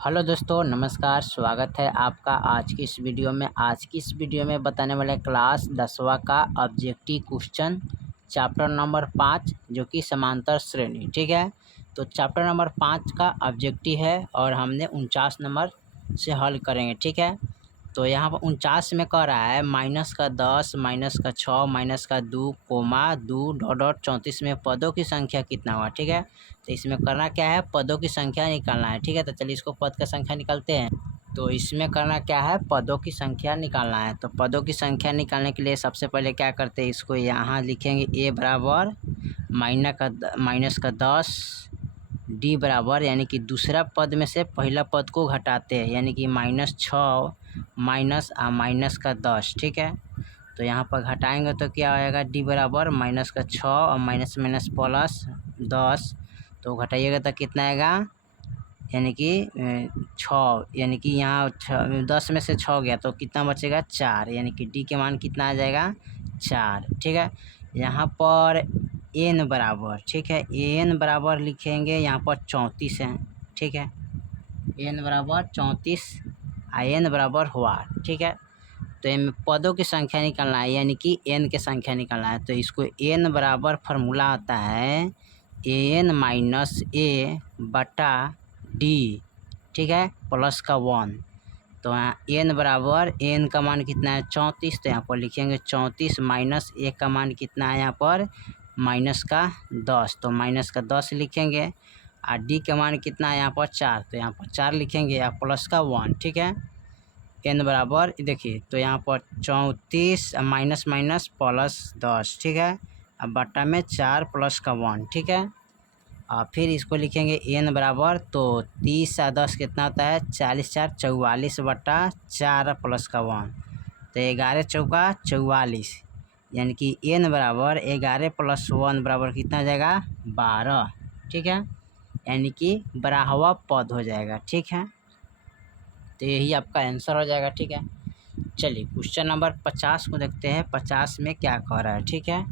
Hello दोस्तों, नमस्कार। स्वागत है आपका आज की इस वीडियो में। आज की इस वीडियो में बताने वाले क्लास 10वां का ऑब्जेक्टिव क्वेश्चन चैप्टर नंबर 5 जो कि समांतर श्रेणी। ठीक है, तो चैप्टर नंबर 5 का ऑब्जेक्टिव है और हमने 49 नंबर से हल करेंगे। ठीक है, तो यहाँ पर 49 में कह रहा है -10, -6, -2, कोमा 2 डॉट डॉट 34 में पदों की संख्या कितना हुआ। ठीक है, तो इसमें करना क्या है, पदों की संख्या निकालना है। ठीक है, तो चलिए इसको पद का संख्या निकालते हैं। तो इसमें करना क्या है, पदों की संख्या निकालना है। तो पदों की संख्या निकालने के लिए सबसे पहले क्या करते हैं, इसको यहाँ लिखेंगे a बराबर -10, d बराबर यानी कि दूसरा पद में से पहला पद को घटाते हैं, यानी कि -6 -10। ठीक है, तो यहाँ पर घटाएंगे तो क्या आएगा, d बराबर -6 और माइनस माइनस प्लस 10, तो घटाइएगा तो कितना आएगा, यानी कि 6, यानी कि यहाँ 10 में से 6 गया तो कितना बचेगा, 4, यानी कि d के मान कितना आ जाएगा, 4। ठीक है, यहाँ पर n बराबर, ठीक है, n बराबर लिखेंगे यहाँ पर 34 है। ठीक है, n बराबर 34 n बराबर हुआ। ठीक है, तो इनमें पदों की संख्या निकालना है, यानी कि n की संख्या निकालना है। तो इसको n बराबर फार्मूला आता है an माइनस a बटा d, ठीक है, प्लस का 1। तो यहाँ n बराबर n का मान कितना है, 34, तो यहाँ पर लिखेंगे 34 माइनस a का मान कितना है, यहाँ पर माइनस का 10, तो माइनस का 10 लिखेंगे। और d का मान कितना है यहाँ पर 4, तो यहाँ पर 4 लिखेंगे या प्लस का 1। ठीक है, n बराबर देखिए, तो यहाँ पर 34 माइनस माइनस प्लस 10। ठीक है, अब बट्टा में 4 प्लस का 1। ठीक है, और फिर इसको लिखेंगे n बराबर, तो 30 और 10 कितना होता है, 40 4 44 बट्टा 4 प्लस का 1, तो 11 चौका 44, यानी कि n बराबर 11 प्लस 1 बराबर कितना हो जाएगा, 12। ठीक है, यानी कि 12वां पद हो जाएगा। ठीक है, तो यही आपका आंसर हो जाएगा। ठीक है, चलिए क्वेश्चन नंबर 50 को देखते हैं, 50 में क्या कह रहा है। ठीक है,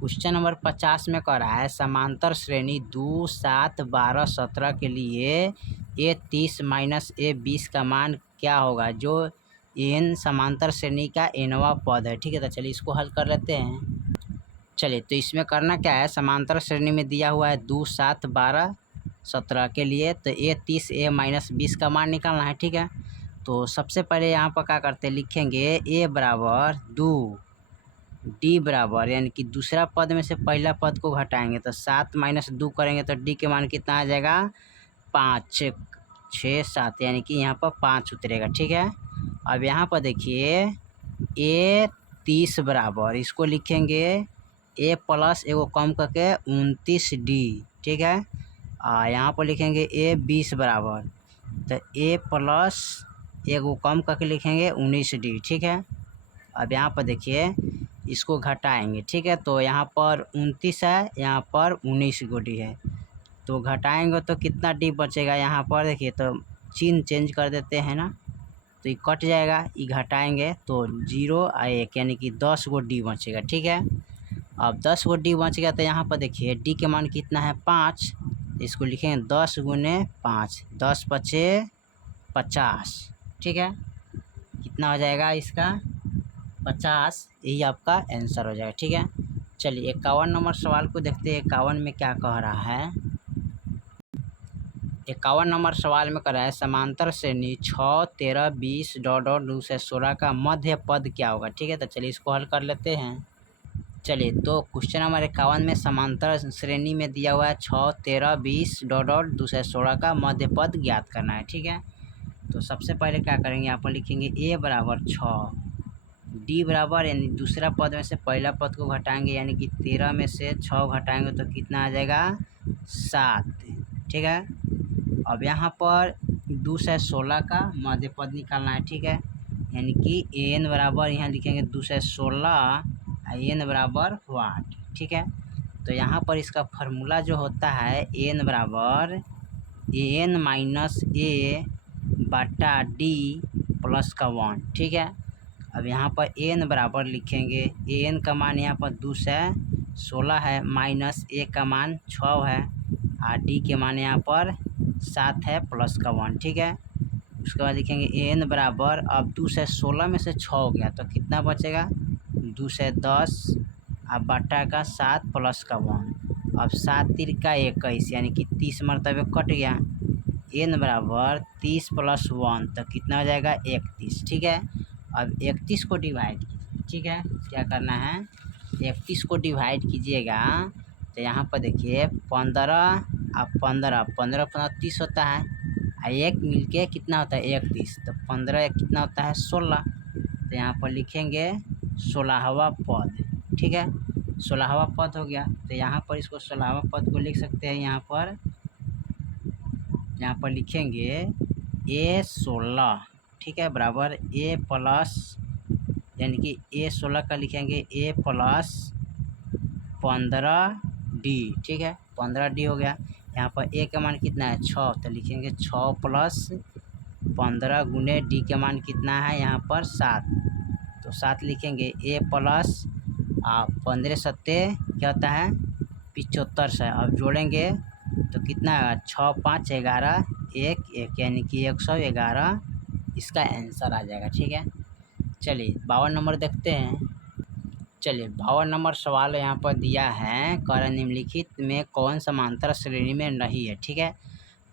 क्वेश्चन नंबर 50 में कह रहा है समांतर श्रेणी 2, 7, 12, 17 के लिए a30 माइनस a20 का मान क्या होगा, जो n समांतर श्रेणी का nवां पद है। ठीक है, तो चलिए इसको हल कर लेते हैं। चलिए, तो इसमें करना क्या है, समांतर श्रेणी में दिया हुआ है 2, 7, 12, 17 के लिए, तो a30 a माइनस 20 का मान निकालना है। ठीक है, तो सबसे पहले यहाँ पर क्या करते हैं, लिखेंगे a बराबर 2, d बराबर यानी कि दूसरा पद में से पहला पद को घटाएंगे, तो 7 माइनस 2 करेंगे तो d के मान कितना आ जाएगा, 5 6 7, यानी कि यहाँ पर 5 उतरेगा। ठीक है, अब यहाँ पर देखिए a30 बराबर, इसको लिखेंगे a प्लस एगो कम करके 29d। ठीक है, यहाँ पर लिखेंगे a20 बराबर, तो a प्लस एगो कम करके लिखेंगे 19d। ठीक है, अब यहाँ पर देखिए इसको घटाएंगे। ठीक है, तो यहाँ पर 29 है, यहाँ पर 19 गो डी है, तो घटाएंगे तो कितना डी बचेगा, यहाँ पर देखिए, तो चिन्ह चेंज कर देते हैं ना, तो ये कट जाएगा, ये घटाएंगे तो 0 और 1, यानी कि 10 गो डी बचेगा। ठीक है, अब 10 गो डी बच गया, तो यहाँ पर देखिए डी के मान कितना है, 5, इसको लिखेंगे 10 गुने 5, 10 पचे 50। ठीक है, कितना हो जाएगा इसका, 50, यही आपका आंसर हो जाएगा। ठीक है, चलिए 51 नंबर सवाल को देखते हैं। 51 में क्या कह रहा है, 51 नंबर सवाल में कह रहा है समांतर श्रेणी 6, 13, 20 डॉट डॉट 2 से 16 का मध्य पद क्या होगा। ठीक है, तो चलिए इसको हल कर लेते हैं। चलिए, तो क्वेश्चन नंबर 51 में समांतर श्रेणी में दिया हुआ है 6, 13, 20 डॉट डॉट 2 से 16 का मध्य पद ज्ञात करना है। ठीक है, तो सबसे पहले क्या करेंगे, यहाँ पर लिखेंगे a बराबर 6, d बराबर यानी दूसरा पद में से पहला पद को घटाएंगे, यानी कि 13 में से 6 घटाएंगे तो कितना आ जाएगा, 7। ठीक है, अब यहाँ पर 2 से 16 का मध्य पद निकालना है। ठीक है, यानी कि an बराबर यहाँ लिखेंगे 2 से 16 n बराबर वाट। ठीक है, तो यहाँ पर इसका फार्मूला जो होता है n बराबर an माइनस a बटा d प्लस का 1। ठीक है, अब यहाँ पर n बराबर लिखेंगे, an का मान यहाँ पर 2 से 16 है, माइनस a का मान 6 है, और d के मान यहाँ पर 7 है प्लस का 1, ठीक है। उसके बाद लिखेंगे n बराबर, अब 2 से 16 में से 6 हो गया तो कितना बचेगा, 2 से 10 अब बटा का 7 प्लस का 1, अब 7 3 का 21 यानी कि 30 मरतबे कट गया। n बराबर 30 प्लस 1 तो कितना हो जाएगा 31, ठीक है। अब 31 को डिवाइड कीजिए, ठीक है। क्या करना है, 31 को डिवाइड कीजिएगा तो यहाँ पर देखिए 15, अब 15 15 15 30 होता है, और एक मिलके कितना होता है 31, तो 15 कितना होता है 16, तो यहाँ पर लिखेंगे 16वां पद, ठीक है। 16वां पद हो गया, तो यहाँ पर इसको 16वां पद को लिख सकते हैं। यहाँ पर लिखेंगे A16, ठीक है, बराबर A प्लस, यानी कि A16 का लिखेंगे A प्लस 15D, ठीक है, 15D हो गया। यहाँ पर A का मान कितना है 6, तो लिखेंगे 6 प्लस 15 गुने D का मान कितना है यहाँ पर 7, तो 7 लिखेंगे A प्लस 15 सत्ते क्या होता है 75 से, अब जोड़ेंगे तो कितना है 6 5 11 1 1 यानी कि 111 इसका आंसर आ जाएगा, ठीक है। चलिए 52 नंबर देखते हैं। चलिए 52 नंबर सवाल यहाँ पर दिया है, कह निम्नलिखित में कौन समांतर श्रेणी में नहीं है, ठीक है।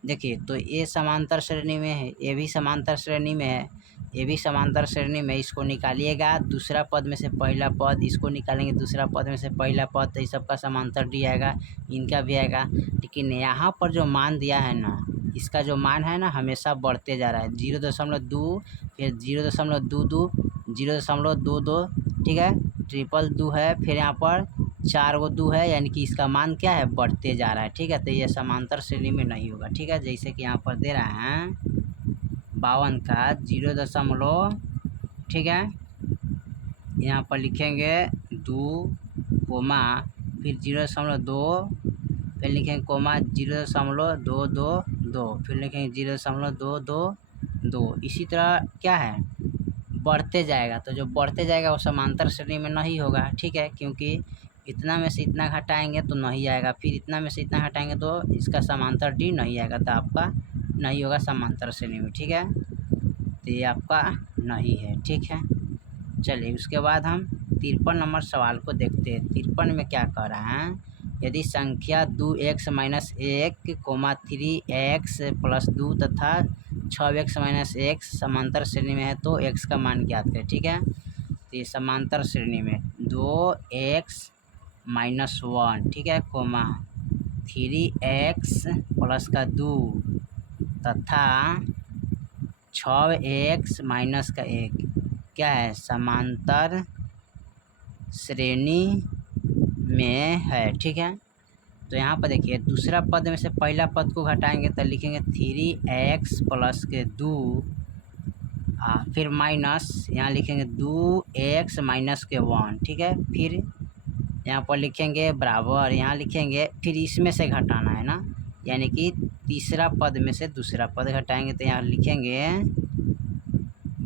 देखिए तो ये समांतर श्रेणी में है, ये भी समांतर श्रेणी में है, ये भी समांतर श्रेणी में, इसको निकालिएगा दूसरा पद में से पहला पद, इसको निकालेंगे दूसरा पद में से पहला पद, तो इस सबका समांतर डी आएगा, इनका भी आएगा। लेकिन यहाँ पर जो मान दिया है ना, इसका जो मान है ना हमेशा बढ़ते जा रहा है, 0.2 फिर 0.22 0.22, ठीक है, 2 है, फिर यहाँ पर 4 गो 2 है, यानी कि इसका मान क्या है बढ़ते जा रहा है, ठीक है। तो ये समांतर श्रेणी में नहीं होगा, ठीक है। जैसे कि यहाँ पर दे रहा है 52 का 0, ठीक है, यहाँ पर लिखेंगे 2 कोमा फिर 0.2, फिर लिखेंगे कोमा 0.222, फिर लिखेंगे 0.222, इसी तरह क्या है बढ़ते जाएगा। तो जो बढ़ते जाएगा वो समांतर श्रेणी में नहीं होगा, ठीक है, क्योंकि इतना में से इतना घटाएंगे तो नहीं आएगा, फिर इतना में से इतना घटाएंगे तो इसका समांतर डी नहीं आएगा, तो आपका नहीं होगा समांतर श्रेणी में, ठीक है। तो ये आपका नहीं है, ठीक है। चलिए उसके बाद हम 53 नंबर सवाल को देखते हैं। 53 में क्या कह रहा है, यदि संख्या 2x - 1, 3x + 2 तथा 6x - 1 समांतर श्रेणी में है तो x का मान ज्ञात करें, ठीक है। तो ये समांतर श्रेणी में 2x - 1, ठीक है, 3x + 2 तथा 6x - 1 क्या है समांतर श्रेणी में है, ठीक है। तो यहाँ पर देखिए दूसरा पद में से पहला पद को घटाएंगे तो लिखेंगे 3x + 2 फिर माइनस, यहाँ लिखेंगे 2x - 1, ठीक है। फिर यहाँ पर लिखेंगे बराबर, यहाँ लिखेंगे फिर इसमें से घटाना है ना, यानी कि तीसरा पद में से दूसरा पद घटाएंगे तो यहाँ लिखेंगे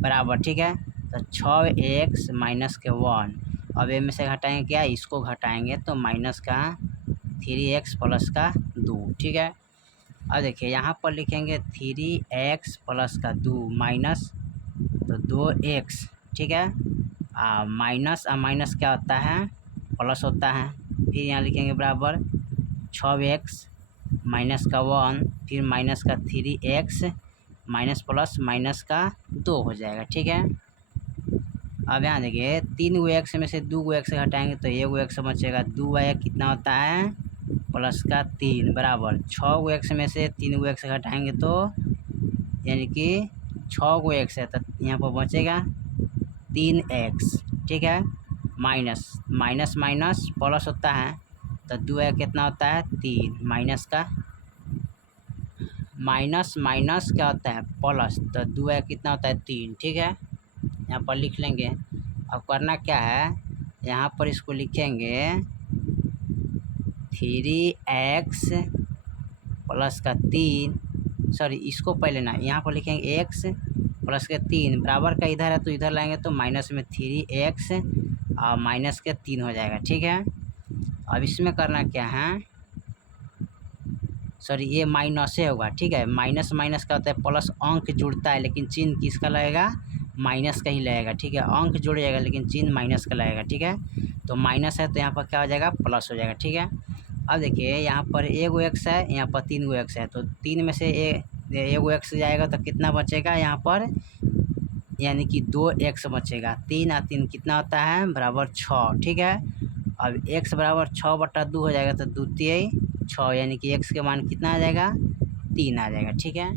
बराबर, ठीक है। तो 6x - 1, अब ए में से घटाएंगे क्या, इसको घटाएंगे तो माइनस का 3x + का 2, ठीक है। अब देखिए यहाँ पर लिखेंगे 3x + का 2 माइनस तो 2x, ठीक है, माइनस माइनस क्या होता है प्लस होता है, फिर यहाँ लिखेंगे बराबर 6x - का 1 फिर माइनस का 3x माइनस प्लस माइनस का 2 हो जाएगा, ठीक है। अब यहाँ देखिए 3 गो x में से 2 गो x घटाएंगे तो 1 गो x बचेगा, 2 आया कितना होता है प्लस का 3 बराबर 6 गो x में से 3 गो x घटाएंगे तो यानी कि 6 गो x है तो यहाँ पर बचेगा 3x, ठीक है, माइनस माइनस माइनस प्लस होता है तो 2 है कितना होता है 3 माइनस का माइनस माइनस क्या होता है प्लस, तो 2 है कितना होता है 3, ठीक है। यहाँ पर लिख लेंगे। अब करना क्या है, यहाँ पर इसको लिखेंगे 3x + का 3, सॉरी इसको पहले ना, यहाँ पर लिखेंगे x + के 3 बराबर का इधर है तो इधर लाएंगे तो माइनस में 3x और माइनस के 3 हो जाएगा, ठीक है। अब इसमें करना क्या है, सॉरी ये माइनस से होगा, ठीक है। माइनस माइनस का होता है प्लस, अंक जुड़ता है लेकिन चिन्ह किसका लगेगा, माइनस का ही लगेगा, ठीक है। अंक जुड़ जाएगा लेकिन चिन्ह माइनस का लगेगा, ठीक है। तो माइनस है तो यहाँ पर क्या हो जाएगा, प्लस हो जाएगा, ठीक है। अब देखिए यहाँ पर एगो एक्स है, यहाँ पर 3 गो एक्स है, तो 3 में से एगो एक्स जाएगा तो कितना बचेगा यहाँ पर, यानी कि 2 एक्स बचेगा। 3 और 3 कितना होता है, बराबर 6, ठीक है। अब x बराबर 6/2 हो जाएगा, तो 2 तिहाई 6, यानी कि x के मान कितना आ जाएगा, 3 आ जाएगा, ठीक है।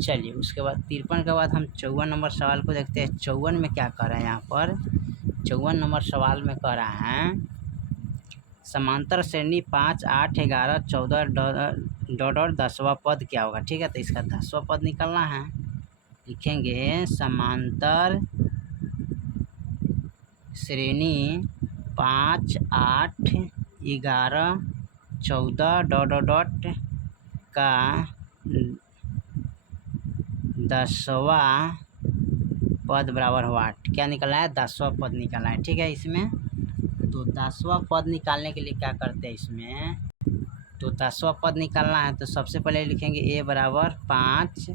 चलिए उसके बाद 53 के बाद हम 54 नंबर सवाल को देखते हैं। 54 में क्या कर रहा है यहाँ पर, 54 नंबर सवाल में कह रहा है समांतर श्रेणी 5, 8, 11, 14 डॉट और 10वां पद क्या होगा, ठीक है। तो इसका 10वां पद निकालना है, लिखेंगे समांतर श्रेणी 5, 8, 11, 14 डॉट का 10वां पद बराबर हुआ, क्या निकलना है, 10वां पद निकालना है, ठीक है। इसमें तो 10वां पद निकालने के लिए क्या करते हैं इसमें, तो 10वां पद निकालना है तो सबसे पहले लिखेंगे a बराबर 5,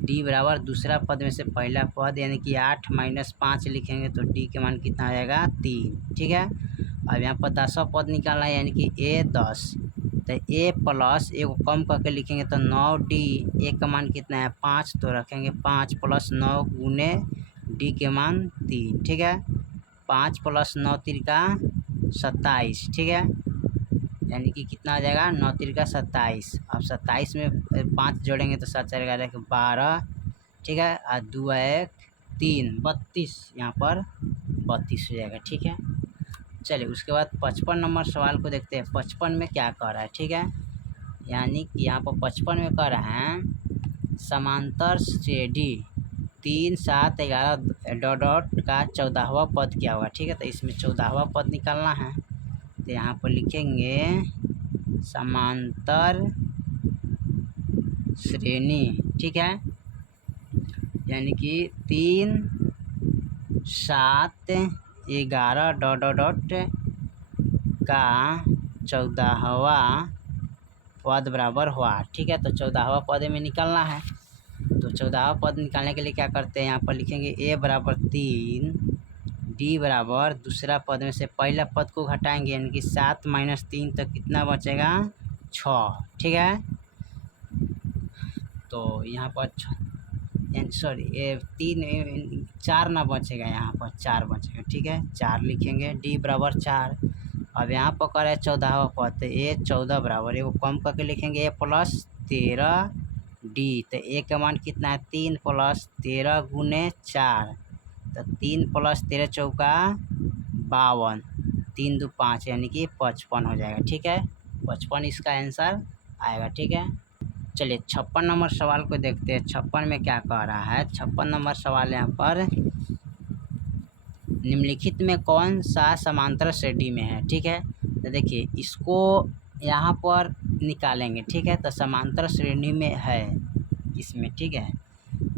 d बराबर दूसरा पद में से पहला पद यानी कि 8 माइनस 5 लिखेंगे तो d के मान कितना आ जाएगा, 3, ठीक है। अब यहाँ पर 10वां पद निकालना है यानी कि a 10, तो a प्लस एक कम करके लिखेंगे तो 9d, a का मान कितना है 5, तो रखेंगे 5 + 9 गुने d के मान 3, ठीक है। 5 + 9 तिरका 27, ठीक है, यानी कि कितना आ जाएगा, 9 तिरका 27। अब 27 में 5 जोड़ेंगे तो 7 4 11 12, ठीक है, और 2 1 3 32, यहाँ पर 32 हो जाएगा, ठीक है। चलिए उसके बाद 55 नंबर सवाल को देखते हैं। 55 में क्या कह रहा है, ठीक है, यानी कि यहाँ पर 55 में कह रहा है समांतर श्रेणी 3, 7, 11 डॉट का 14वां पद क्या होगा, ठीक है। तो इसमें 14वां पद निकालना है, तो यहाँ पर लिखेंगे समांतर श्रेणी, ठीक है, यानी कि 3, 7, 11 डॉट का 14वां पद बराबर हुआ, ठीक है। तो 14वां पद में निकालना है, तो 14वां पद निकालने के लिए क्या करते हैं, यहाँ पर लिखेंगे a बराबर 3, d बराबर दूसरा पद में से पहला पद को घटाएंगे यानी कि 7 माइनस 3, तो कितना बचेगा, 6, ठीक है। तो यहाँ पर सॉरी ये 4 ना बचेगा, यहाँ पर 4 बचेगा, ठीक है, 4 लिखेंगे, d बराबर 4। अब यहाँ पर कर है 14वां पद, तो a 14 बराबर एगो कम करके लिखेंगे a + 13 d, तो a का मान कितना है, 3 + 13 गुने 4, तो 3 + 13 चौका 52, 3 2 5 यानी कि 55 हो जाएगा, ठीक है। 55 इसका आंसर आएगा, ठीक है। चलिए 56 नंबर सवाल को देखते हैं। 56 में क्या कह रहा है, 56 नंबर सवाल यहाँ पर निम्नलिखित में कौन सा समांतर श्रेणी में है, ठीक है। तो देखिए इसको यहाँ पर निकालेंगे, ठीक है, तो समांतर श्रेणी में है इसमें, ठीक है।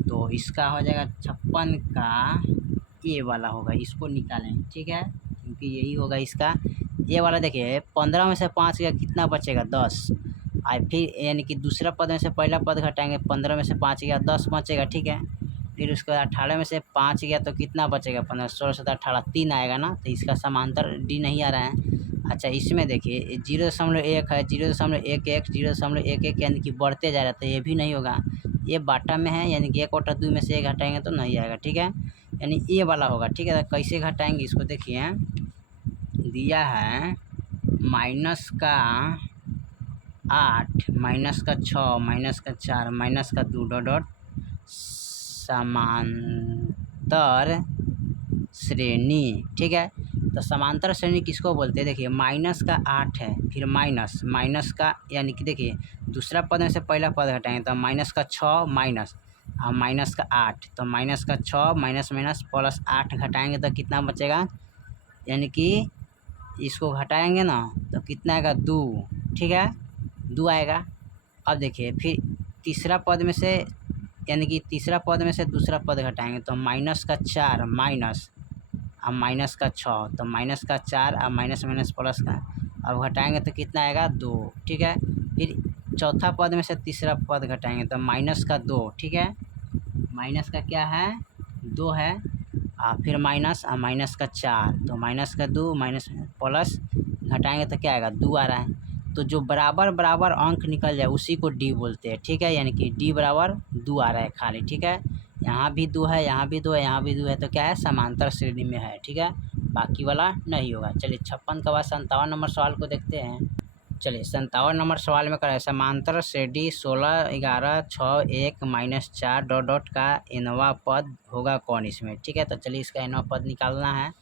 तो इसका हो जाएगा 56 का ए वाला होगा, इसको निकालेंगे, ठीक है, क्योंकि यही होगा इसका ए वाला। देखिए 15 में से 5 गया कितना बचेगा, 10, और फिर यानी कि दूसरा पद में से पहला पद घटाएंगे, 15 में से 5 गया 10 बचेगा, ठीक है। फिर उसके बाद 18 में से 5 गया तो कितना बचेगा, 15 16 17 18 3 आएगा ना, तो इसका समांतर डी नहीं आ रहा है। अच्छा इसमें देखिए 0.1 है, 0.11, 0.11 यानी कि बढ़ते जा रहा है, तो ये भी नहीं होगा, ये बाटा में है यानी कि 1/2 में से 1 घटाएंगे तो नहीं आएगा, ठीक है, यानी ये वाला होगा, ठीक है। तो कैसे घटाएंगे इसको, देखिए दिया है माइनस का 8, माइनस का 6, माइनस का 4, माइनस का 2 डॉट समांतर श्रेणी, ठीक है। तो समांतर श्रेणी किसको बोलते हैं, देखिए माइनस का 8 है, फिर माइनस का यानी कि देखिए दूसरा पद में से पहला पद घटाएंगे तो माइनस का 6 माइनस और माइनस का 8, तो माइनस का 6 माइनस माइनस प्लस 8 घटाएंगे तो कितना बचेगा, यानी कि इसको घटाएंगे ना तो कितना आएगा, 2, ठीक है, 2 आएगा। अब देखिए फिर तीसरा पद में से यानी कि तीसरा पद में से दूसरा पद घटाएंगे तो माइनस का 4 माइनस और माइनस का 6, तो माइनस का 4 और माइनस माइनस प्लस का अब घटाएंगे तो कितना आएगा, 2, ठीक है। फिर चौथा पद में से तीसरा पद घटाएंगे तो माइनस का 2, ठीक है, माइनस का क्या है 2 है, फिर माइनस माइनस का 4, तो माइनस का 2 माइनस प्लस घटाएंगे तो क्या आएगा 2 आ रहा है। तो जो बराबर बराबर अंक निकल जाए उसी को डी बोलते हैं, ठीक है, यानी कि डी बराबर 2 आ रहा है खाली, ठीक है, यहाँ भी 2 है, यहाँ भी 2 है, यहाँ भी 2 है, तो क्या है समांतर श्रेणी में है, ठीक है, बाकी वाला नहीं होगा। चलिए 56 के बाद 57 नंबर सवाल को देखते हैं। चलिए 57 नंबर सवाल में कराए समांतर श्रेणी 16 11 6 1 -4 डॉट डॉट का nवां पद होगा कौन इसमें, ठीक है। तो चलिए इसका nवां पद निकालना है,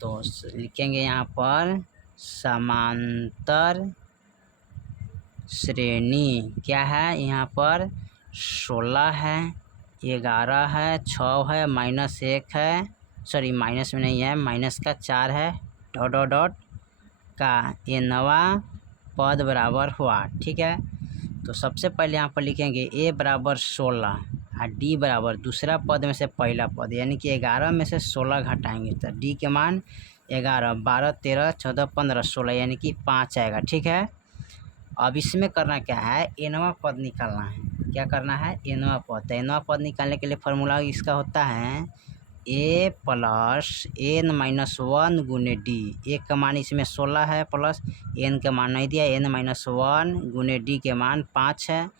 तो लिखेंगे यहाँ पर समांतर श्रेणी क्या है, यहाँ पर 16 है, 11 है, 6 है, -1 है, सॉरी माइनस में नहीं है, माइनस का 4 है, डॉट डॉट डॉट का nवां पद बराबर हुआ, ठीक है। तो सबसे पहले यहाँ पर लिखेंगे a बराबर 16 और d बराबर दूसरा पद में से पहला पद, यानी कि 11 में से 16 घटाएंगे तो d के मान 11 12 13 14 15 16 यानी कि 5 आएगा, ठीक है। अब इसमें करना क्या है, nवां पद निकालना है। क्या करना है, nवां पद। तो nवां पद निकालने के लिए फार्मूला इसका होता है a प्लस n माइनस 1 गुने डी। ए का मान इसमें 16 है प्लस n का मान नहीं दिया, n माइनस 1 गुने डी के मान 5 है।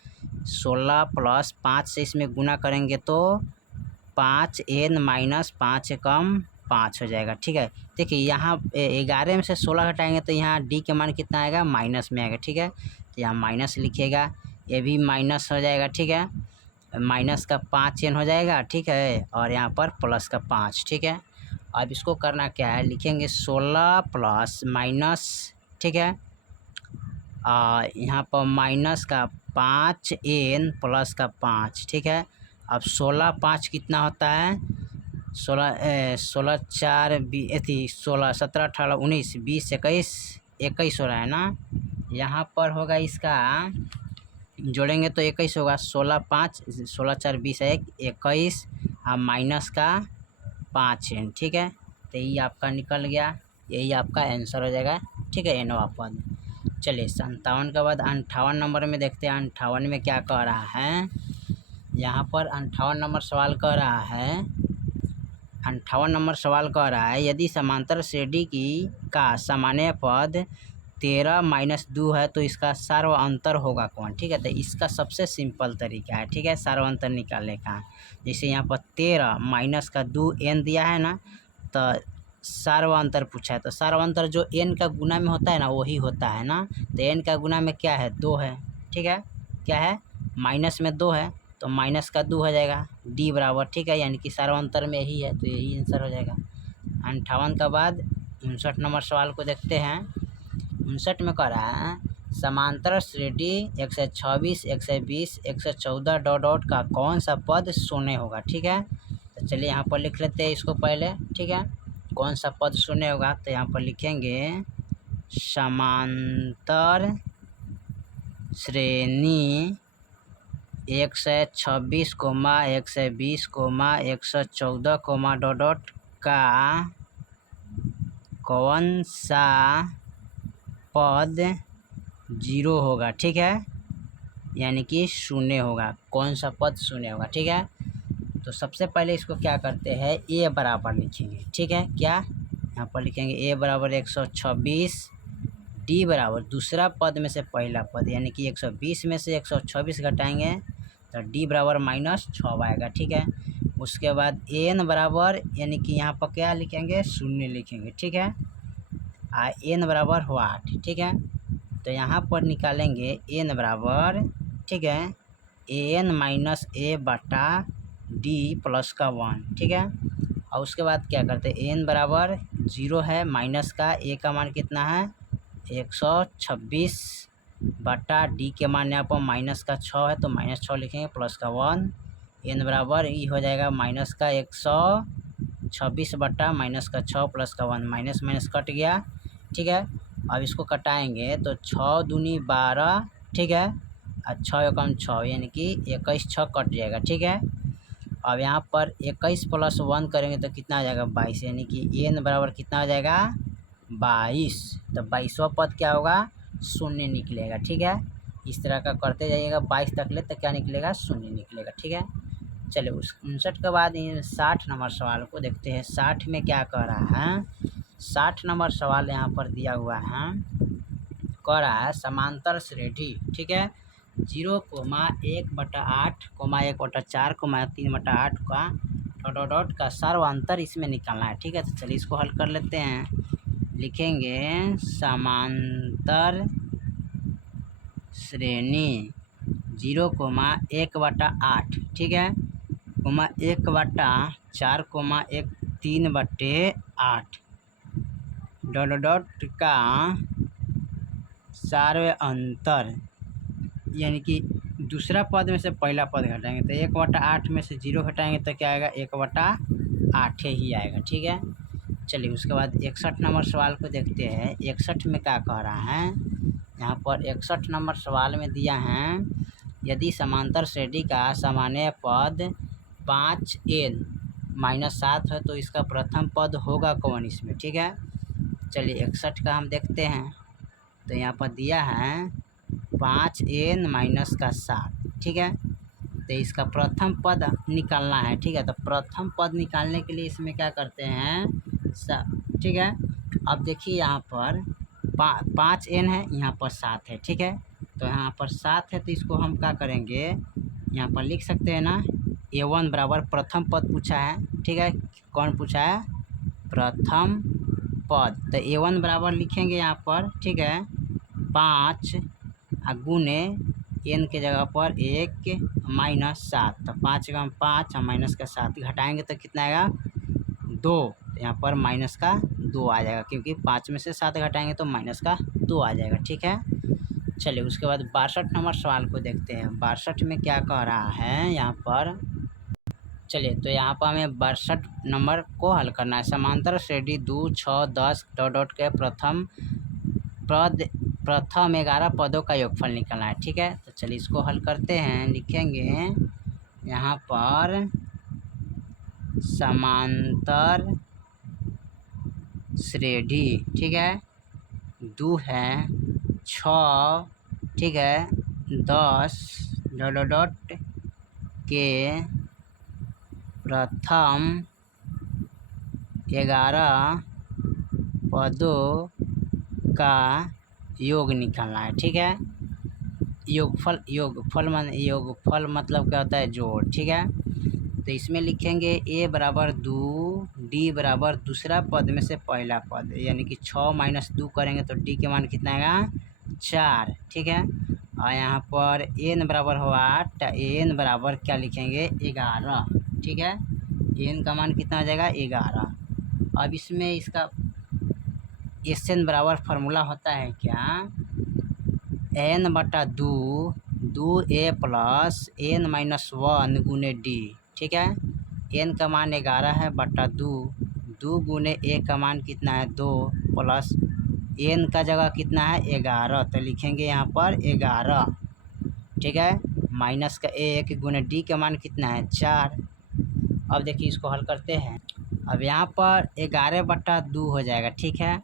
16 प्लस 5 से इसमें गुना करेंगे तो 5n माइनस 5 कम 5 हो जाएगा, ठीक है। देखिए यहाँ 11 में से 16 घटाएंगे तो यहाँ डी के मान कितना आएगा, माइनस में आएगा, ठीक है। तो यहाँ माइनस लिखिएगा, ये भी माइनस हो जाएगा, ठीक है, माइनस का 5n हो जाएगा, ठीक है, और यहाँ पर प्लस का 5, ठीक है। अब इसको करना क्या है, लिखेंगे 16 प्लस माइनस, ठीक है, यहाँ पर माइनस का 5n प्लस का 5, ठीक है। अब 16 5 कितना होता है, 16 4 16 17 18 19 20 21 21 हो रहा है ना, यहाँ पर होगा इसका जोड़ेंगे तो 21 होगा, 16 5 16 4 20 1 21 माइनस का 5n, ठीक है। तो ये आपका निकल गया, यही आपका आंसर हो जाएगा, ठीक है, nवां पद। चलिए 57 के बाद 58 नंबर में देखते हैं 58 में क्या कह रहा है। यहाँ पर 58 नंबर सवाल कह रहा है, 58 नंबर सवाल कह रहा है यदि समांतर श्रेणी की का सामान्य पद 13 माइनस 2 है तो इसका सार्वअंतर होगा कौन, ठीक है। तो इसका सबसे सिंपल तरीका है, ठीक है, सार्वअंतर निकालने का। जैसे यहाँ पर 13 माइनस का 2n दिया है ना, तो सार्वअंतर पूछा है, तो सार्वअंतर जो n का गुना में होता है ना वही होता है ना, तो n का गुना में क्या है 2 है, ठीक है, क्या है माइनस में 2 है, तो माइनस का 2 हो जाएगा, d बराबर, ठीक है, यानी कि सार्वअंतर में यही है, तो यही आंसर हो जाएगा। 58 के बाद 59 नंबर सवाल को देखते हैं। 59 में कह रहा है समांतर श्रेणी 126 120 114 डॉट डॉट का कौन सा पद शून्य होगा, ठीक है। तो चलिए यहाँ पर लिख लेते हैं इसको पहले, ठीक है, कौन सा पद शून्य होगा। तो यहाँ पर लिखेंगे समांतर श्रेणी 126 120 114 डॉट डॉट का कौन सा पद 0 होगा, ठीक है, यानी कि शून्य होगा, कौन सा पद शून्य होगा, ठीक है। तो सबसे पहले इसको क्या करते हैं, a बराबर लिखेंगे, ठीक है, क्या यहाँ पर लिखेंगे a बराबर 126, d बराबर दूसरा पद में से पहला पद, यानी कि 120 में से 126 घटाएंगे तो d बराबर -6 आएगा, ठीक है। उसके बाद n बराबर, यानी कि यहाँ पर क्या लिखेंगे, शून्य लिखेंगे, ठीक है, n बराबर 8, ठीक है। तो यहाँ पर निकालेंगे n बराबर, ठीक है, an माइनस a बटा d प्लस का 1, ठीक है। और उसके बाद क्या करते हैं, n बराबर 0 है, माइनस का a का मान कितना है 126 बटा d के मान यहाँ पर माइनस का 6 है, तो -6 लिखेंगे प्लस का 1, n बराबर ये हो जाएगा माइनस का 126 बटा माइनस का 6 प्लस का 1, माइनस माइनस कट गया, ठीक है। अब इसको कटाएंगे तो 6 दूनी 12, ठीक है, और 6 एकम 6 यानी कि 21 6 कट जाएगा, ठीक है। अब यहाँ पर 21 प्लस 1 करेंगे तो कितना आ जाएगा 22, यानी कि n बराबर कितना हो जाएगा 22। तो 22वां पद क्या होगा, शून्य निकलेगा, ठीक है, इस तरह का करते जाइएगा 22 तक ले, तो क्या निकलेगा? शून्य निकलेगा। ठीक है, चलिए उस 59 के बाद 60 नंबर सवाल को देखते हैं। 60 में क्या कह रहा है? 60 नंबर सवाल यहाँ पर दिया हुआ है, कह रहा है समांतर श्रेणी। ठीक है, 0,1/8, 1/4, 3/8 का डॉट का सर्वांतर इसमें निकालना है। ठीक है, तो चलिए इसको हल कर लेते हैं। लिखेंगे समांतर श्रेणी 0,1/8, ठीक है, 1/4, 3/8 डॉट का सर्वांतर, यानी कि दूसरा पद में से पहला पद घटाएंगे तो 1/8 में से 0 घटाएंगे तो क्या आएगा? 1/8 ही आएगा। ठीक है, चलिए उसके बाद 61 नंबर सवाल को देखते हैं। 61 में क्या कह रहा है? यहाँ पर 61 नंबर सवाल में दिया है, यदि समांतर श्रेणी का सामान्य पद 5n-7 है तो इसका प्रथम पद होगा कौन इसमें? ठीक है, चलिए 61 का हम देखते हैं। तो यहाँ पर दिया है 5n-7, ठीक है, तो इसका प्रथम पद निकालना है। ठीक है, तो प्रथम पद निकालने के लिए इसमें क्या करते हैं? ठीक है, अब देखिए यहाँ पर 5n है, यहाँ पर 7 है। ठीक है, तो यहाँ पर 7 है तो इसको हम क्या करेंगे? यहाँ पर लिख सकते हैं ना, a1 बराबर प्रथम पद पूछा है। ठीक है, कौन पूछा है? प्रथम पद। तो a1 बराबर लिखेंगे यहाँ पर, ठीक है, 5 गुने n के जगह पर 1-7, तो 5 का 5 और माइनस का 7 घटाएंगे तो कितना आएगा? 2। यहाँ पर माइनस का 2 आ जाएगा, क्योंकि 5 में से 7 घटाएंगे तो माइनस का 2 आ जाएगा। ठीक है, चलिए उसके बाद 62 नंबर सवाल को देखते हैं। 62 में क्या कह रहा है यहाँ पर? चलिए तो यहाँ पर हमें 62 नंबर को हल करना है। समांतर श्रेणी 2, 6, 10 डॉट के प्रथम 11 पदों का योगफल निकालना है। ठीक है, तो चलिए इसको हल करते हैं। लिखेंगे यहाँ पर समांतर श्रेणी, ठीक है, 2 है, 6, ठीक है, 10 डॉट के प्रथम 11 पदों का योग निकालना है। ठीक है, योगफल मतलब क्या होता है? जोड़। ठीक है, तो इसमें लिखेंगे a बराबर 2, d बराबर दूसरा पद में से पहला पद, यानी कि 6 - 2 करेंगे तो d के मान कितना आएगा? 4। ठीक है, और यहाँ पर n बराबर हो 8, n बराबर क्या लिखेंगे? 11। ठीक है, n का मान कितना आ जाएगा? 11। अब इसमें इसका Sn बराबर फार्मूला होता है क्या? n/2 2a प्लस n-1 गुने d। ठीक है, n का मान 11 है बटा 2 गुने a का मान कितना है? 2 प्लस n का जगह कितना है? 11, तो लिखेंगे यहाँ पर 11। ठीक है, माइनस का 1 गुने d का मान कितना है? 4। अब देखिए इसको हल करते हैं। अब यहाँ पर 11/2 हो जाएगा। ठीक है,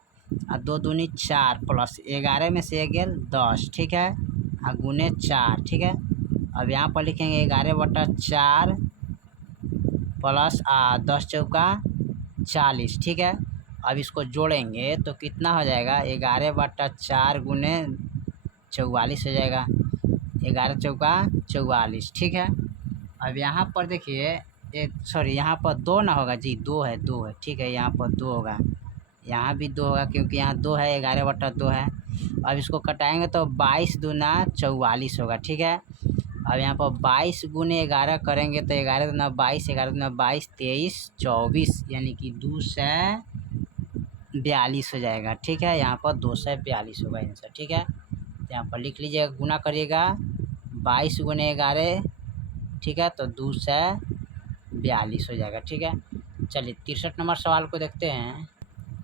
और 2 दूनी 4 प्लस 11 में से 1 गेल 10। ठीक है, और गुने 4। ठीक है, अब यहाँ पर लिखेंगे 11/4 प्लस 10 चौका 40। ठीक है, अब इसको जोड़ेंगे तो कितना हो जाएगा? 11/4 गुने 44 हो जाएगा, 11 चौका 44। ठीक है, अब यहाँ पर देखिए यहाँ पर 2 ना होगा जी, 2 है। ठीक है, यहाँ पर 2 होगा, यहाँ भी 2 होगा, क्योंकि यहाँ 2 है, 11/2 है। अब इसको कटाएंगे तो 22 दूना 44 होगा। ठीक है, अब यहाँ पर 22 गुने 11 करेंगे तो 11 दूना 22, 11 दूना 22, 23, 24, यानी कि 242 हो जाएगा। ठीक है, यहाँ पर 242 होगा आंसर। ठीक है, तो यहाँ पर लिख लीजिएगा, गुना करिएगा 22 गुने 11, ठीक है, तो 242 हो जाएगा। ठीक है, चलिए 63 नंबर सवाल को देखते हैं।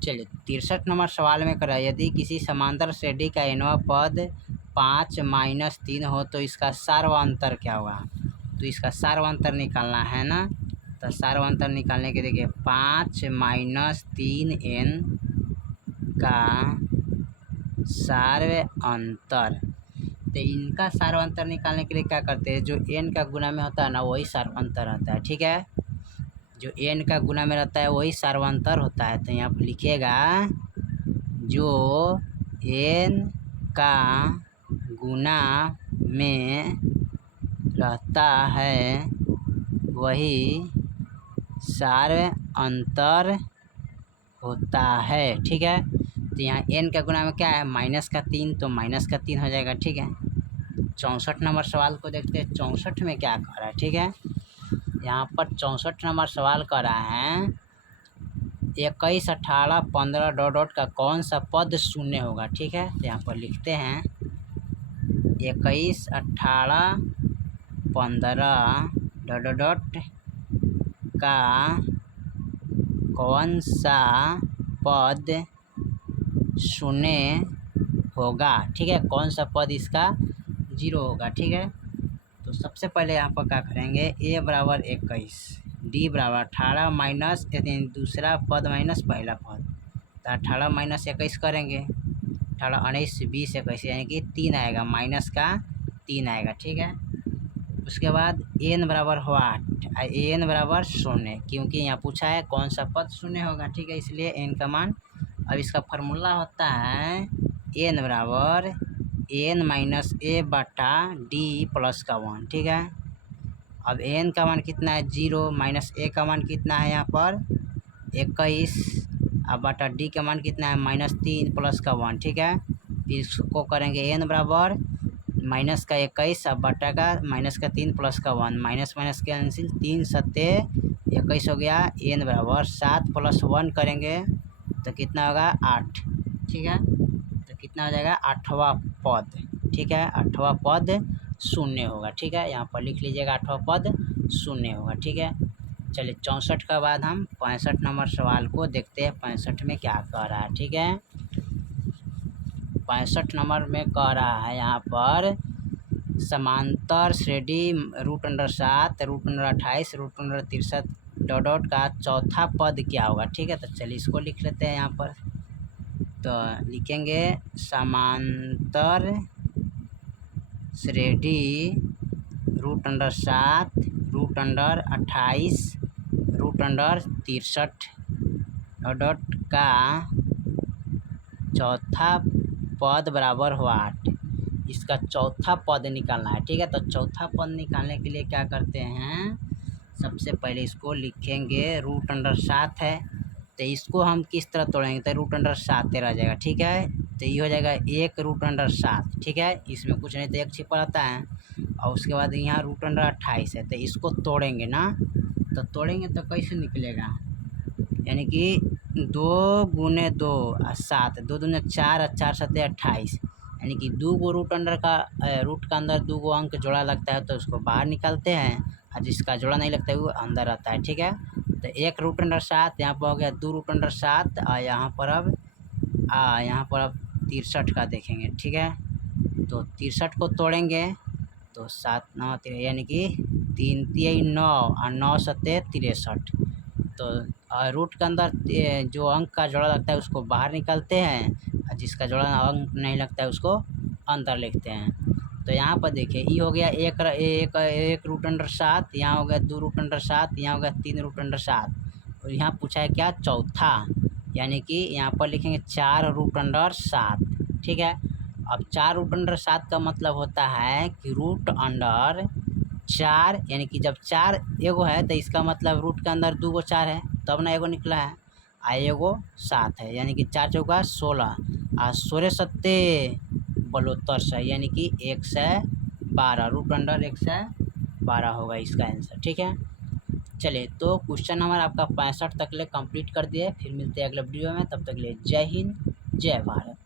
चलिए 63 नंबर सवाल में करा, यदि किसी समांतर श्रेणी का nवां पद 5 - 3 हो तो इसका सार्वंतर क्या होगा? तो इसका सार्वंतर निकालना है ना, तो सार्वंतर निकालने के देखिए 5 - 3n का सार्वंतर, तो इनका सार्वंतर निकालने के लिए क्या करते हैं, जो n का गुना में होता है ना वही सार्वंतर रहता है। ठीक है, जो n का गुना में रहता है वही सार्वंतर होता है। तो यहाँ पर लिखिएगा जो n का गुना में रहता है वही सार्वंतर होता है। ठीक है, तो यहाँ n का गुना में क्या है, -3, तो -3 हो जाएगा। ठीक है, 64 नंबर सवाल को देखते हैं 64 में क्या कह रहा है। ठीक है, यहाँ पर 64 नंबर सवाल कर रहा है 21, 18, 15 डॉट का कौन सा पद शून्य होगा। ठीक है, तो यहाँ पर लिखते हैं 21, 18, 15 डॉट का कौन सा पद शून्य होगा। ठीक है, कौन सा पद इसका 0 होगा। ठीक है, तो सबसे पहले यहाँ पर क्या करेंगे, a बराबर 21, d बराबर 18 माइनस दूसरा पद माइनस पहला पद, तो 18 माइनस 21 करेंगे, 18 19 20 21 यानी कि 3 आएगा, माइनस का 3 आएगा। ठीक है, उसके बाद n बराबर हुआ 8, n बराबर 0, क्योंकि यहाँ पूछा है कौन सा पद शून्य होगा। ठीक है, इसलिए n का मान, अब इसका फार्मूला होता है n बराबर n माइनस a बटा d प्लस का 1। ठीक है, अब n का मान कितना है 0, माइनस a का मान कितना है यहाँ पर 21, अब बटा d का मान कितना है -3 प्लस का 1। ठीक है, फिर इसको करेंगे n बराबर माइनस का 21, अब बटा का माइनस का 3 प्लस का 1, माइनस माइनस कैंसिल, 3 सत्ते 21 हो गया, n बराबर 7 प्लस 1 करेंगे तो कितना होगा 8। ठीक है, तो कितना हो जाएगा 8वां पद। ठीक है, 8वां पद शून्य होगा। ठीक है, यहाँ पर लिख लीजिएगा 8वां पद शून्य होगा। ठीक है, चलिए 64 का बाद हम 65 नंबर सवाल को देखते हैं 65 में क्या कह रहा है। ठीक है, 65 नंबर में कह रहा है यहाँ पर समांतर श्रेणी √7, √28, √63 डॉट का चौथा पद क्या होगा। ठीक है, तो चलिए इसको लिख लेते हैं यहाँ पर। तो लिखेंगे समांतर श्रेणी √7, √28, √63 डॉट का चौथा पद बराबर हुआ 8। इसका चौथा पद निकालना है। ठीक है, तो चौथा पद निकालने के लिए क्या करते हैं, सबसे पहले इसको लिखेंगे √7 है, तो इसको हम किस तरह तोड़ेंगे, तो √7 रह जाएगा। ठीक है, तो ये हो जाएगा 1 √7। ठीक है, इसमें कुछ नहीं तो 1 छिपा रहता है, और उसके बाद यहाँ √28 है, तो इसको तोड़ेंगे ना, तो तोड़ेंगे तो कैसे निकलेगा, यानी कि 2 गुने 2 और 7, 2 दूने 4 और 4 सत्ते 28, यानी कि 2 गो रूट का अंदर 2 गो अंक जोड़ा लगता है तो उसको बाहर निकालते हैं, और जिसका जोड़ा नहीं लगता है वो अंदर आता है। ठीक है, तो 1 √7 यहाँ पर हो गया 2 √7, और यहाँ पर अब 63 का देखेंगे। ठीक है, तो 63 को तोड़ेंगे तो 7 9 यानी कि 3 3 9 और 9 सत्ते 63, तो रूट के अंदर जो अंक का जोड़ा लगता है उसको बाहर निकालते हैं, और जिसका जोड़ा अंक नहीं लगता है उसको अंदर लिखते हैं। तो यहाँ पर देखिए ये हो गया 1 √7, यहाँ हो गया 2 √7, यहाँ हो गया 3 √7, और यहाँ पूछा है क्या चौथा, यानी कि यहाँ पर लिखेंगे 4 √7। ठीक है, अब 4 √7 का मतलब होता है कि √4, यानी कि जब 4 एगो है तो इसका मतलब रूट के अंदर 2 गो 4 है, तब ना एगो निकला है, आ एगो 7 है, यानी कि 4 चौका 16, और 16 सत्ते 72, यानी कि 112, √112 होगा इसका आंसर। ठीक है, चलिए तो क्वेश्चन नंबर आपका 65 तक ले कंप्लीट कर दिए, फिर मिलते हैं अगले वीडियो में, तब तक ले जय हिंद जय भारत।